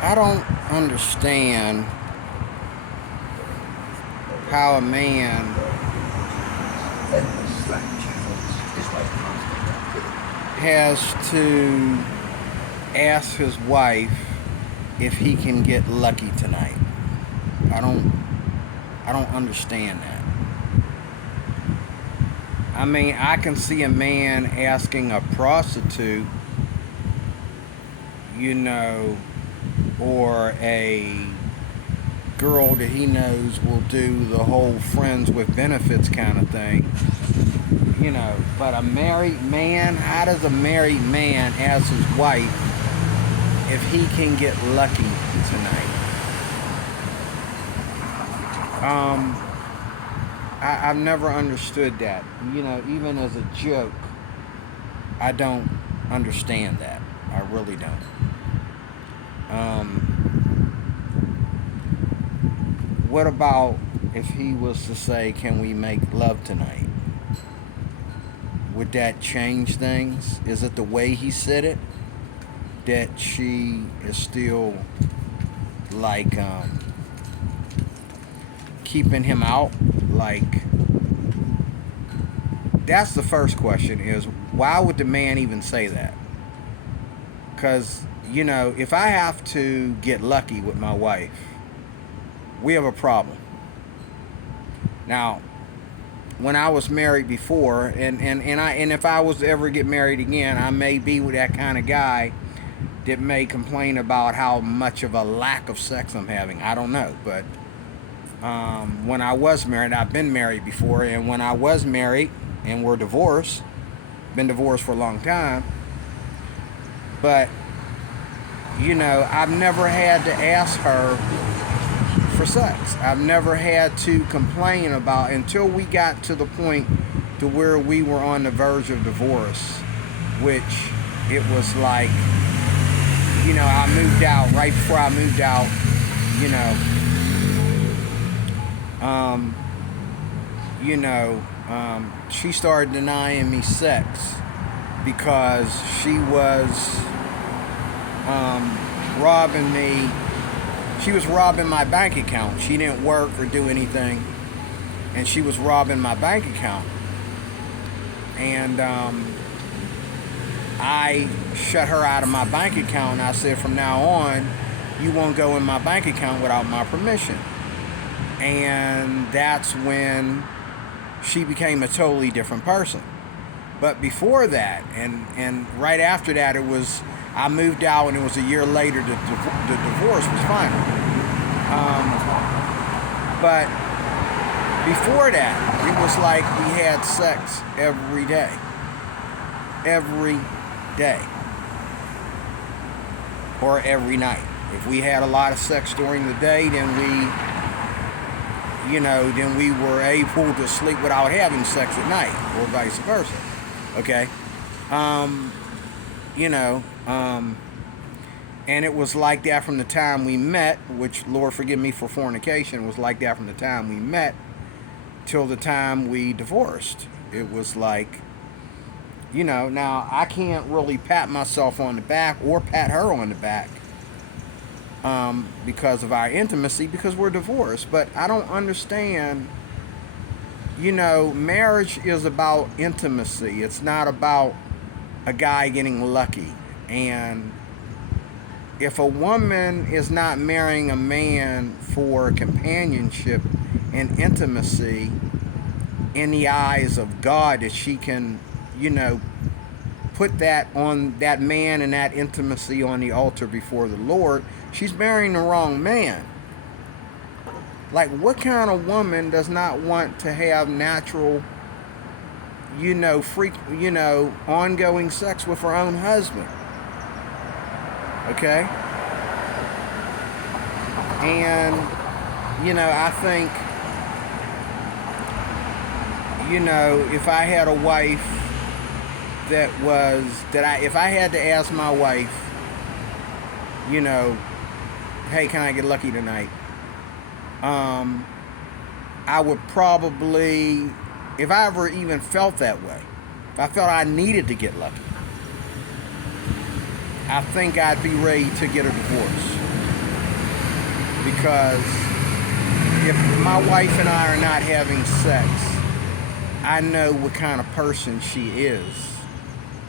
I don't understand how a man has to ask his wife if he can get lucky tonight. I don't I don't understand that. I mean, I can see a man asking a prostitute, you know, or a girl that he knows will do the whole friends with benefits kind of thing, you know. But a married man, how does a married man ask his wife if he can get lucky tonight? Um, I've never understood that. You know, even as a joke, I don't understand that. I really don't. What about if he was to say, "Can we make love tonight?" Would that change things? Is it the way he said it that she is still like keeping him out? Like, that's the first question: is why would the man even say that? Because you know, if I have to get lucky with my wife, we have a problem. Now, when I was married before, and if I was to ever get married again, I may be with that kind of guy that may complain about how much of a lack of sex I'm having. I don't know, but when I was married, I've been married before, and when I was married and we're divorced, been divorced for a long time, but you know, I've never had to ask her for sex. I've never had to complain about until we got to the point to where we were on the verge of divorce, which it was like, you know, I moved out right before I moved out, you know, you know, she started denying me sex because she was robbing me. She was robbing my bank account. She didn't work or do anything, and she was robbing my bank account. And I shut her out of my bank account. And I said, from now on, you won't go in my bank account without my permission. And that's when she became a totally different person. But before that, and right after that, it was I moved out, and it was a year later the divorce was final. But before that, it was like we had sex every day, or every night. If we had a lot of sex during the day, then then we were able to sleep without having sex at night, or vice versa. Okay, um, you know, and it was like that from the time we met, which Lord forgive me for fornication, was like that from the time we met till the time we divorced. It was like, you know, now I can't really pat myself on the back or pat her on the back because of our intimacy, because we're divorced. But I don't understand. You know, marriage is about intimacy. It's not about a guy getting lucky. And if a woman is not marrying a man for companionship and intimacy in the eyes of God, that she can, you know, put that on that man and that intimacy on the altar before the Lord, she's marrying the wrong man. Like, what kind of woman does not want to have natural, ongoing sex with her own husband? Okay? And, I think, if I had a wife if I had to ask my wife, hey, can I get lucky tonight? I would probably, if I ever even felt that way, if I felt I needed to get lucky, I think I'd be ready to get a divorce. because if my wife and I are not having sex, I know what kind of person she is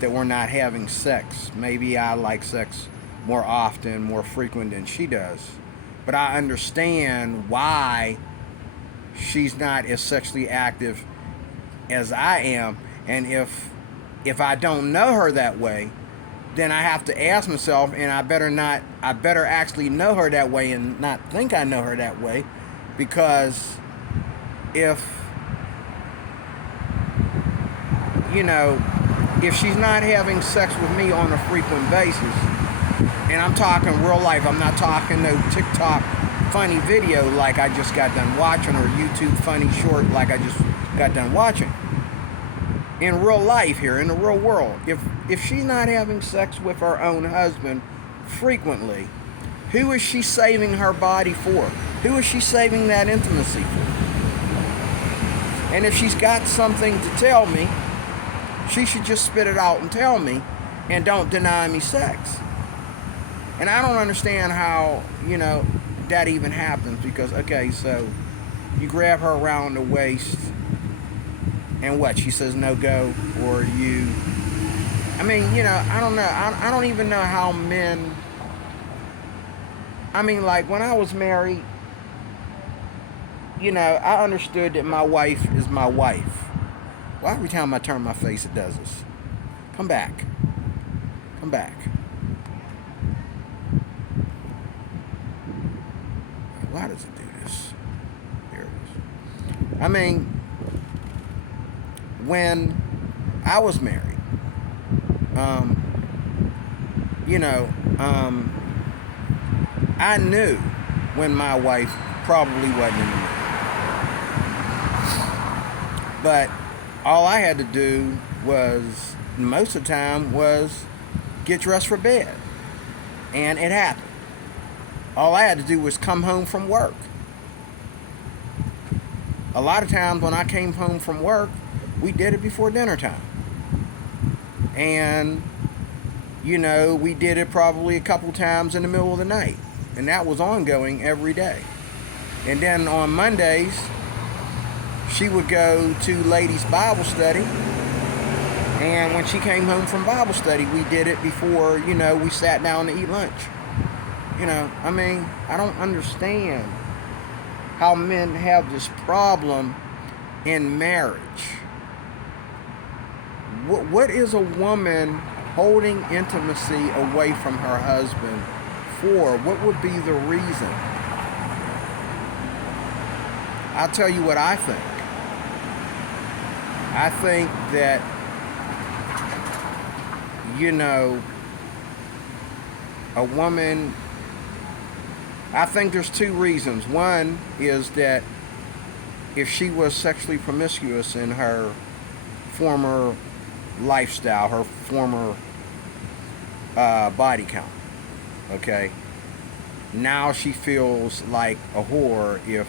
that we're not having sex. Maybe I like sex more often, more frequent than she does. But I understand why she's not as sexually active as I am. And if I don't know her that way, then I have to ask myself, and I better actually know her that way and not think I know her that way, because if if she's not having sex with me on a frequent basis, and I'm talking real life, I'm not talking no TikTok funny video like I just got done watching, or YouTube funny short like I just got done watching. In real life here, in the real world, if she's not having sex with her own husband frequently, who is she saving her body for? Who is she saving that intimacy for? And if she's got something to tell me, she should just spit it out and tell me, and don't deny me sex. And I don't understand how, that even happens, because, okay, so you grab her around the waist, and what? She says no go, or you... I don't know. I don't even know how men... like, when I was married, I understood that my wife is my wife. Well, every time I turn my face, it does this. Come back. Come back. Why does it do this? There it is. When I was married, I knew when my wife probably wasn't in the mood. But all I had to do was, most of the time, was get dressed for bed. And it happened. All I had to do was come home from work. A lot of times when I came home from work, we did it before dinner time. And, we did it probably a couple times in the middle of the night. And that was ongoing every day. And then on Mondays, she would go to ladies' Bible study. And when she came home from Bible study, we did it before, we sat down to eat lunch. I don't understand how men have this problem in marriage. What is a woman holding intimacy away from her husband for? What would be the reason? I'll tell you what I think. I think that, a woman... I think there's two reasons. One is that if she was sexually promiscuous in her former lifestyle, her former body count, okay, now she feels like a whore if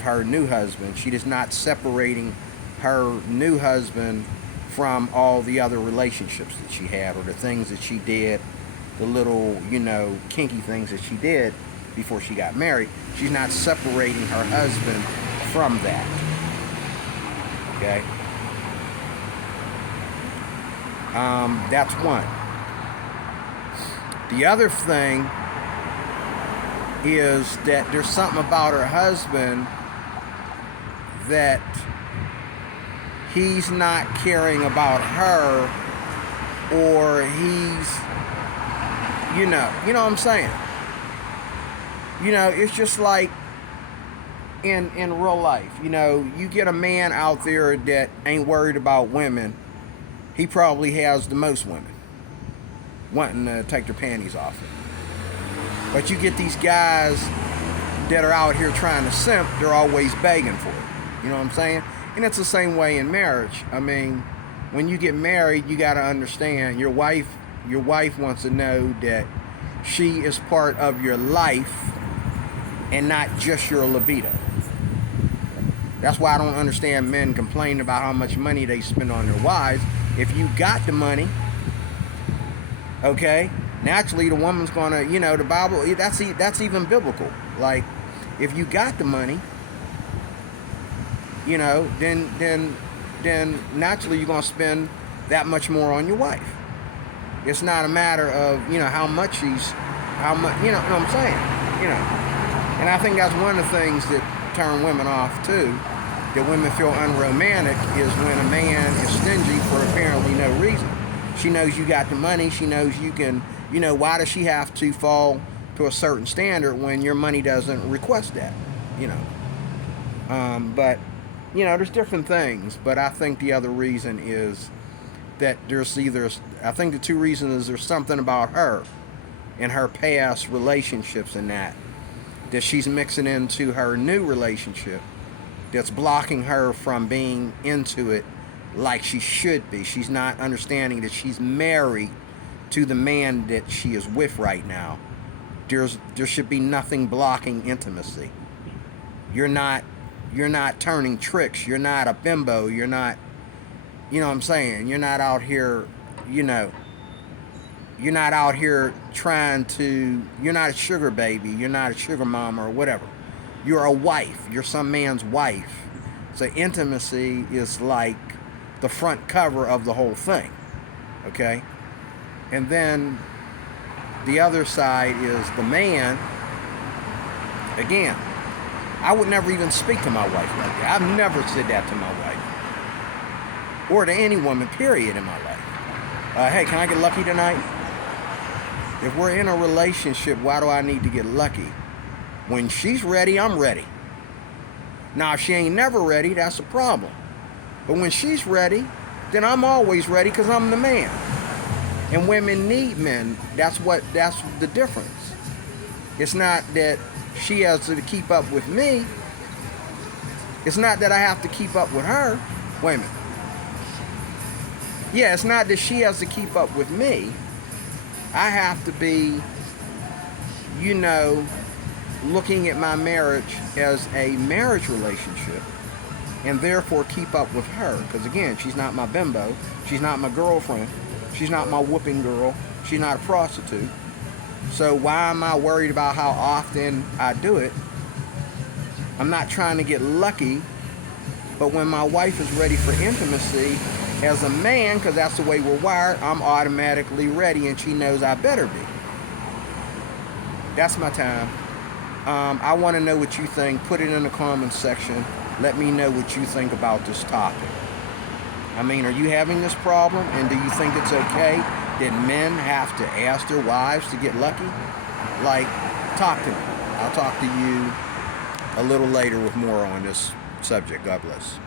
her new husband, she is not separating her new husband from all the other relationships that she had, or the things that she did, the little, kinky things that she did before she got married. She's not separating her husband from that. Okay? That's one. The other thing is that there's something about her husband that he's not caring about her, or he's, you know what I'm saying? It's just like in real life. You get a man out there that ain't worried about women, he probably has the most women wanting to take their panties off him. But you get these guys that are out here trying to simp, they're always begging for it. You know what I'm saying? And it's the same way in marriage. When you get married, you got to understand your wife wants to know that she is part of your life and not just your libido. That's why I don't understand men complaining about how much money they spend on their wives. If you got the money, okay, naturally the woman's gonna, the Bible, that's even biblical. Like, if you got the money, then naturally you're gonna spend that much more on your wife. It's not a matter of how much, you know what I'm saying, And I think that's one of the things that turn women off too. That women feel unromantic is when a man is stingy for apparently no reason. She knows you got the money. She knows you can. Why does she have to fall to a certain standard when your money doesn't request that? But there's different things. But I think the other reason is that I think the two reasons is there's something about her and her past relationships and that she's mixing into her new relationship that's blocking her from being into it like she should be. She's not understanding that she's married to the man that she is with right now. There should be nothing blocking intimacy. You're not turning tricks. You're not a bimbo. You're not, what I'm saying? You're not out here, you're not out here you're not a sugar baby. You're not a sugar mama or whatever. You're a wife. You're some man's wife. So intimacy is like the front cover of the whole thing. Okay? And then the other side is the man. Again, I would never even speak to my wife like that. I've never said that to my wife. Or to any woman, period, in my life. Hey, can I get lucky tonight? If we're in a relationship, why do I need to get lucky? When she's ready, I'm ready. Now, if she ain't never ready, that's a problem. But when she's ready, then I'm always ready because I'm the man. And women need men. That's the difference. It's not that she has to keep up with me. It's not that I have to keep up with her. Wait a minute. Yeah, it's not that she has to keep up with me. I have to be, looking at my marriage as a marriage relationship and therefore keep up with her. Because again, she's not my bimbo. She's not my girlfriend. She's not my whooping girl. She's not a prostitute. So why am I worried about how often I do it? I'm not trying to get lucky. But when my wife is ready for intimacy, as a man, because that's the way we're wired, I'm automatically ready, and she knows I better be. That's my time. I want to know what you think. Put it in the comments section. Let me know what you think about this topic. I mean, are you having this problem? And do you think it's okay that men have to ask their wives to get lucky? Like, talk to me. I'll talk to you a little later with more on this subject. God bless.